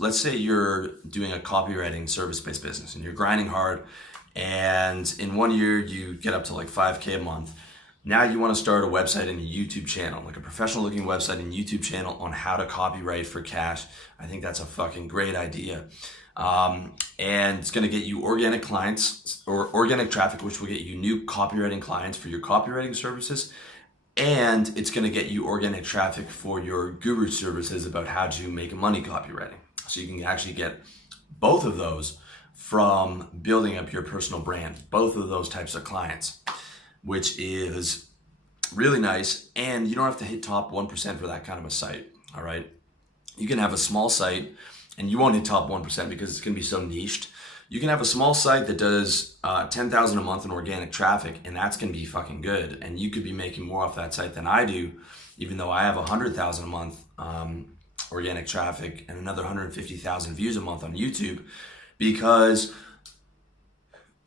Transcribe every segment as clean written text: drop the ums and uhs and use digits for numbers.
let's say you're doing a copywriting service-based business and you're grinding hard, and in 1 year you get up to like 5K a month. Now you want to start a website and a YouTube channel, like a professional looking website and YouTube channel on how to copywrite for cash. I think that's a fucking great idea. And it's going to get you organic clients or organic traffic, which will get you new copywriting clients for your copywriting services. And it's going to get you organic traffic for your guru services about how to make money copywriting. So you can actually get both of those from building up your personal brand, both of those types of clients, which is really nice. And you don't have to hit top 1% for that kind of a site. All right. You can have a small site and you won't hit top 1% because it's going to be so niched. You can have a small site that does 10,000 a month in organic traffic, and that's going to be fucking good. And you could be making more off that site than I do, even though I have 100,000 a month organic traffic and another 150,000 views a month on YouTube, because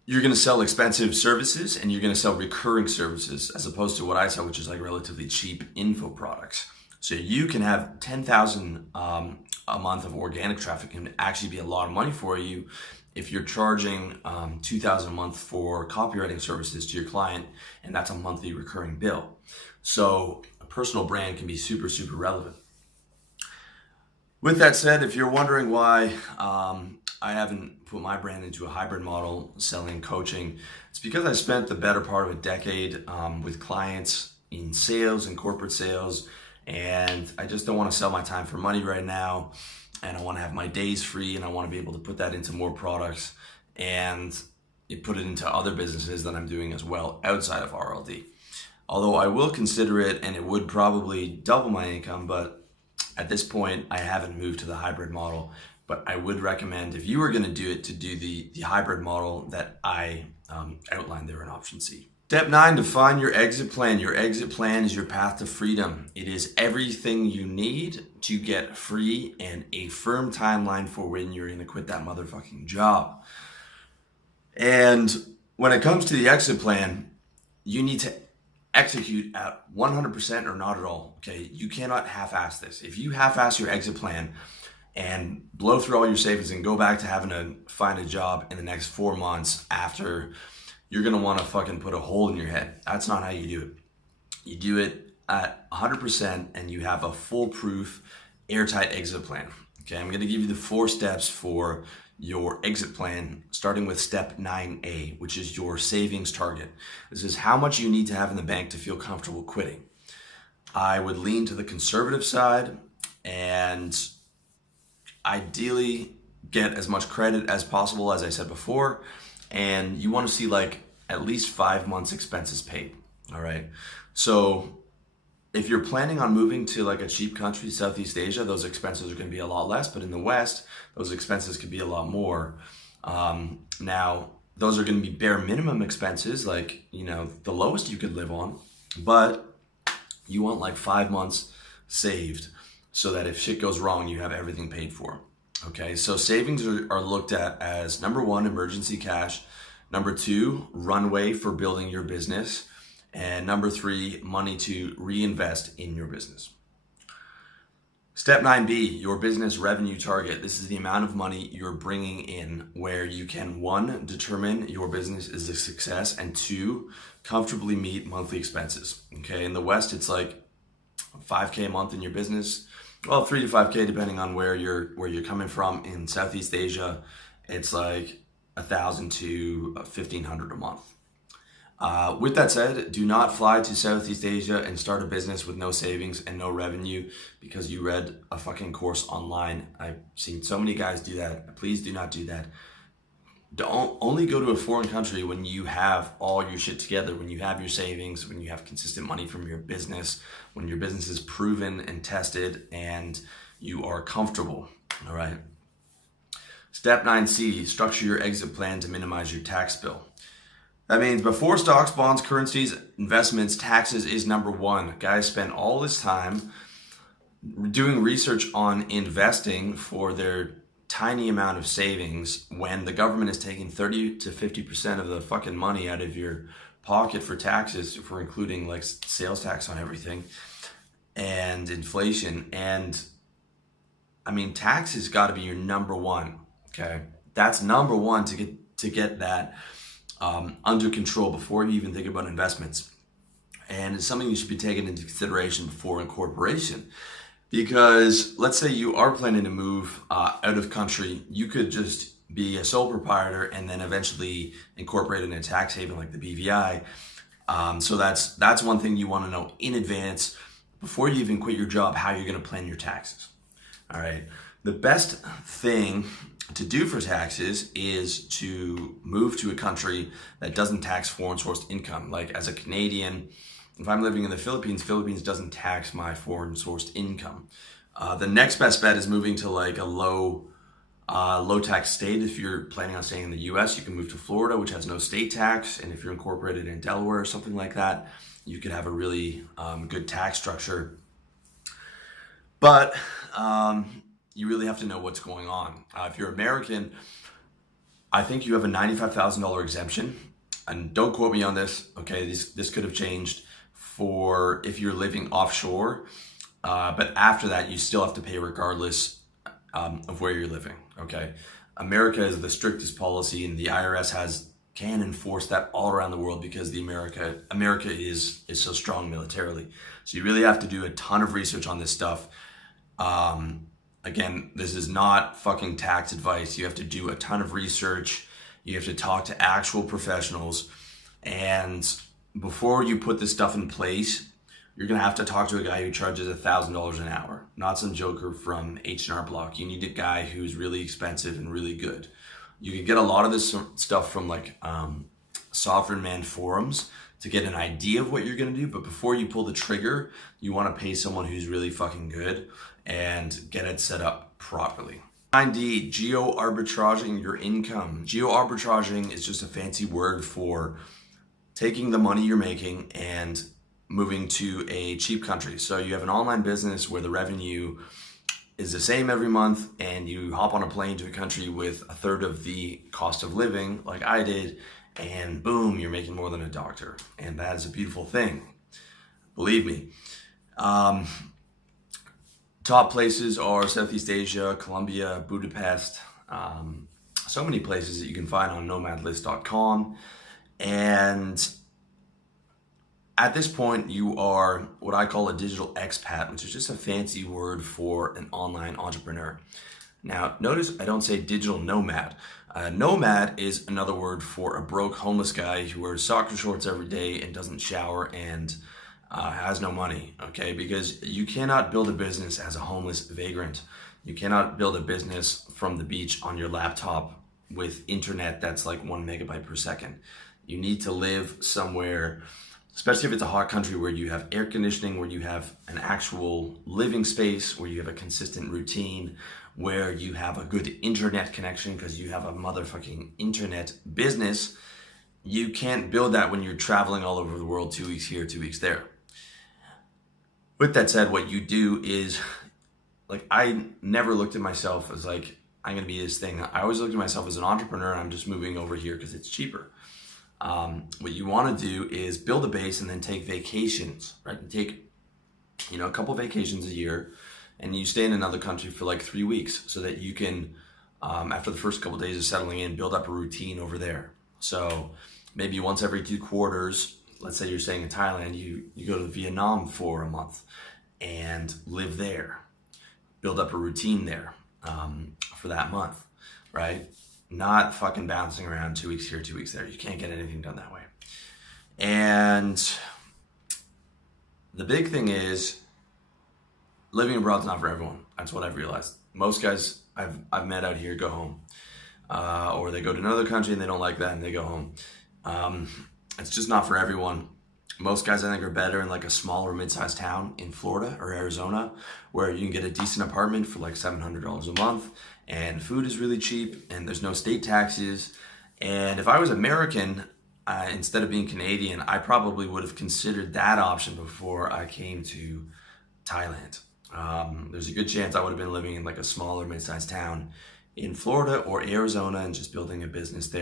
you're going to sell expensive services and you're going to sell recurring services as opposed to what I sell, which is like relatively cheap info products. So you can have 10,000 a month of organic traffic and actually be a lot of money for you if you're charging 2,000 a month for copywriting services to your client, and that's a monthly recurring bill. So a personal brand can be super, super relevant. With that said, if you're wondering why I haven't put my brand into a hybrid model selling coaching, it's because I spent the better part of a decade with clients in sales and corporate sales, and I just don't want to sell my time for money right now. And I want to have my days free, and I want to be able to put that into more products and put it into other businesses that I'm doing as well outside of RLD. Although I will consider it, and it would probably double my income, but at this point I haven't moved to the hybrid model. But I would recommend, if you were going to do it, to do the hybrid model that I outlined there in option C. Step 9, define your exit plan. Your exit plan is your path to freedom. It is everything you need to get free and a firm timeline for when you're going to quit that motherfucking job. And when it comes to the exit plan, you need to execute at 100% or not at all. Okay, you cannot half-ass this. If you half-ass your exit plan and blow through all your savings and go back to having to find a job in the next 4 months after, you're going to want to fucking put a hole in your head. That's not how you do it. You do it at 100% and you have a foolproof, airtight exit plan. Okay, I'm going to give you the 4 steps for your exit plan, starting with step 9A, which is your savings target. This is how much you need to have in the bank to feel comfortable quitting. I would lean to the conservative side and ideally get as much credit as possible, as I said before. And you want to see like at least 5 months expenses paid. All right. So if you're planning on moving to like a cheap country, Southeast Asia, those expenses are going to be a lot less. But in the West, those expenses could be a lot more. Now, those are going to be bare minimum expenses, like, you know, the lowest you could live on. But you want like 5 months saved so that if shit goes wrong, you have everything paid for. Okay, so savings are looked at as number 1, emergency cash, number 2, runway for building your business, and number 3, money to reinvest in your business. Step 9B, your business revenue target. This is the amount of money you're bringing in where you can, 1, determine your business is a success, and 2, comfortably meet monthly expenses. Okay, in the West, it's like 5K a month in your business. Well, 3 to 5K depending on where you're coming from. In Southeast Asia, it's like 1,000 to 1,500 a month. With that said, do not fly to Southeast Asia and start a business with no savings and no revenue because you read a fucking course online. I've seen so many guys do that. Please do not do that. Don't only go to a foreign country when you have all your shit together, when you have your savings, when you have consistent money from your business, when your business is proven and tested and you are comfortable. All right. Step 9C, structure your exit plan to minimize your tax bill. That means before stocks, bonds, currencies, investments, taxes is number 1. Guys spend all this time doing research on investing for their tiny amount of savings when the government is taking 30 to 50% of the fucking money out of your pocket for taxes, for including like sales tax on everything and inflation. And I mean, tax has got to be your number one. Okay, that's number one to get that under control before you even think about investments. And it's something you should be taking into consideration before incorporation. Because let's say you are planning to move out of country, you could just be a sole proprietor and then eventually incorporate in a tax haven like the BVI. So that's one thing you want to know in advance before you even quit your job, how you're going to plan your taxes. All right. The best thing to do for taxes is to move to a country that doesn't tax foreign sourced income. Like as a Canadian, if I'm living in the Philippines, Philippines doesn't tax my foreign sourced income. The next best bet is moving to like a low tax state. If you're planning on staying in the US, you can move to Florida, which has no state tax. And if you're incorporated in Delaware or something like that, you could have a really good tax structure. But you really have to know what's going on. If you're American, I think you have a $95,000 exemption. And don't quote me on this, okay? This could have changed for if you're living offshore. But after that, you still have to pay regardless of where you're living, okay? America is the strictest policy, and the IRS can enforce that all around the world because America is so strong militarily. So you really have to do a ton of research on this stuff. Again, this is not fucking tax advice. You have to do a ton of research. You have to talk to actual professionals. And before you put this stuff in place, you're going to have to talk to a guy who charges $1,000 an hour, not some joker from H&R Block. You need a guy who's really expensive and really good. You can get a lot of this stuff from like Sovereign Man forums to get an idea of what you're going to do. But before you pull the trigger, you want to pay someone who's really fucking good and get it set up properly. 9D, geo-arbitraging your income. Geo-arbitraging is just a fancy word for taking the money you're making and moving to a cheap country. So you have an online business where the revenue is the same every month, and you hop on a plane to a country with a third of the cost of living, like I did, and boom, you're making more than a doctor. And that is a beautiful thing. Believe me. Top places are Southeast Asia, Colombia, Budapest, so many places that you can find on nomadlist.com. And at this point, you are what I call a digital expat, which is just a fancy word for an online entrepreneur. Now, notice I don't say digital nomad. Nomad is another word for a broke homeless guy who wears soccer shorts every day and doesn't shower and has no money, okay? Because you cannot build a business as a homeless vagrant. You cannot build a business from the beach on your laptop with internet that's like 1 megabyte per second. You need to live somewhere, especially if it's a hot country, where you have air conditioning, where you have an actual living space, where you have a consistent routine, where you have a good internet connection because you have a motherfucking internet business. You can't build that when you're traveling all over the world, 2 weeks here, 2 weeks there. With that said, what you do is, like, I never looked at myself as like, I'm going to be this thing. I always looked at myself as an entrepreneur, and I'm just moving over here because it's cheaper. What you want to do is build a base and then take vacations, right? You take, a couple vacations a year, and you stay in another country for like 3 weeks so that you can, after the first couple of days of settling in, build up a routine over there. So maybe once every 2 quarters, let's say you're staying in Thailand, you go to Vietnam for a month and live there, build up a routine there for that month, right? Not fucking bouncing around 2 weeks here, 2 weeks there. You can't get anything done that way. And the big thing is, living abroad's not for everyone. That's what I've realized. Most guys I've met out here go home. Or they go to another country and they don't like that and they go home. It's just not for everyone. Most guys, I think, are better in like a small or mid-sized town in Florida or Arizona, where you can get a decent apartment for like $700 a month, and food is really cheap, and there's no state taxes. And if I was American, instead of being Canadian, I probably would have considered that option before I came to Thailand. There's a good chance I would have been living in like a smaller mid-sized town in Florida or Arizona and just building a business there.